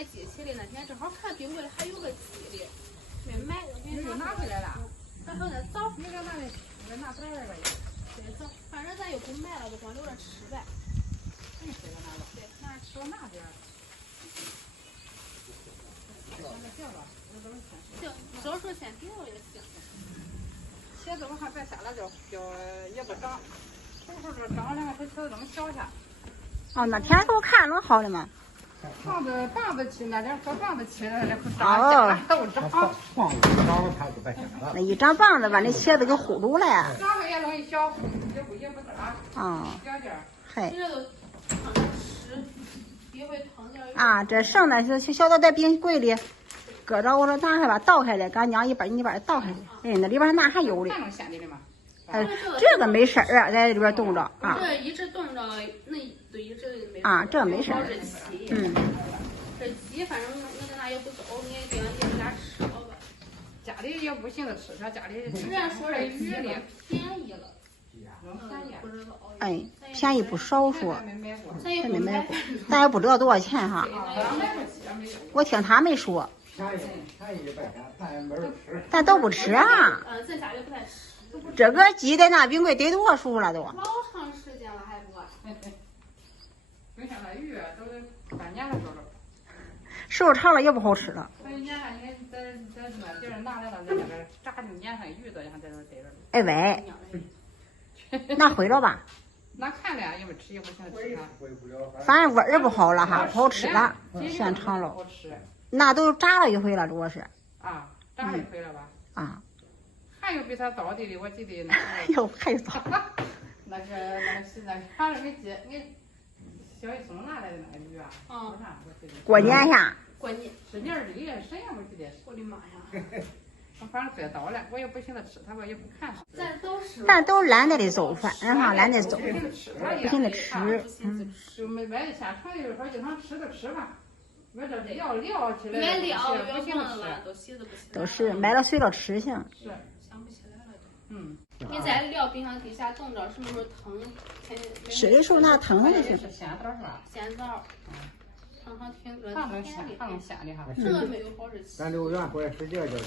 买机器的那天正好看冰柜里还有个机的，没买，给又拿回来了。咱还得早，你搁那里，你拿出来了。对，早，反正咱又不卖了，就光留着吃呗。真是的，那个。对，那少拿点。行吧，我这么行，小时候先别了也行。茄子我看再下来就也不长，什么时候长两个它茄子这么小下。哦，那天给我看能好的吗？棒子起那点小棒子起来了，可长都长。棒子长了它就白下了。那一长棒子把那茄子给糊住了。长个也容易小，也不大。小点儿。嘿。这都烫着吃，别会烫点。啊，这剩的是小的在冰柜里，搁着我说拿开吧，倒开的，刚娘一边倒开的，哎，那里边那还有的。还能鲜的吗？这个没事儿啊，在里边冻着啊。这一直冻着，那都一直没。啊，这没事儿。这鸡反正我在那也不走，你也给俺爹家吃了吧。家里也不行的吃，他家里人家说这鱼的便宜了。不知道。哎，便宜不少说。咱也没买过，咱也不知道多少钱哈。我听他们说。便宜100块，咱也没人吃。咱都不吃啊。咱家里不太吃。这个鸡在那冰柜得多数了都。老长时间了还不？就像那鱼都得半年了都是。时候长了也不好吃了。所以撵上你在那别人拿来了，在那个炸就撵上鱼都像在这逮着。哎喂，那毁了吧？那看了也没吃也不想吃它。反正味儿不好了哈，不好吃了，时间长了。那都炸了一回了，主要是。啊，炸了一回了吧？啊。还有比它早的，我记得那个。哎呦，还早。那反正没记，你小一松拿来的那个鱼啊。过年下。过年是年儿里谁也没记得。我的妈呀！反正再到了，我也不寻思吃它吧，也不看。咱都懒得的走，反正哈懒得走，不寻思吃。就没买下床的时候经常吃就吃吧。买这料起来，买料不行吃，都洗都不行。都是买了随了吃行。是。想不起来了都。你在料冰箱底下冻着，什么时候腾？吃的时候拿腾上就行。是鲜枣是吧？鲜枣。尝尝挺甜的，挺鲜的哈。这个没有好日期。咱6月过来时间就买。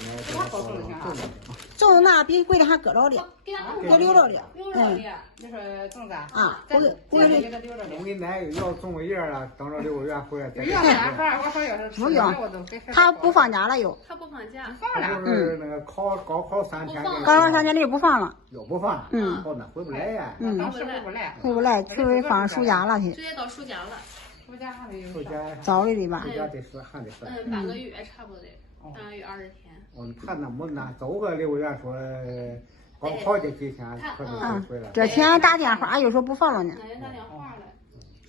种那冰柜里还搁着的，给留着的。留着的。你说粽子啊？我给它留着的。我给奶要种个叶了，等着6月回来再。不用，他不放假了又。他不放假。放了。就是那个高考3天。高考3天就不放了。又不放了。哦，那回不来呀。当时回不来。回不来，除非放暑假了去。直接到暑假了。暑假还没有。早的吧？暑假得还得半个月差不多得，半个月20天。他那么难，走个6月说高考这几天可能回来。这天打电话又说不放了呢。那天打电话了，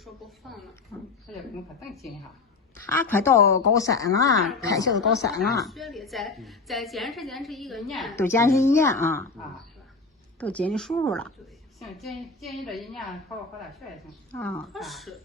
说不放了。他这功课真精哈。他快到高3了，开学都高3了。学历再坚持1个年。都坚持1年啊。都坚持叔叔了。行，坚持这1年考大学也行。啊。是。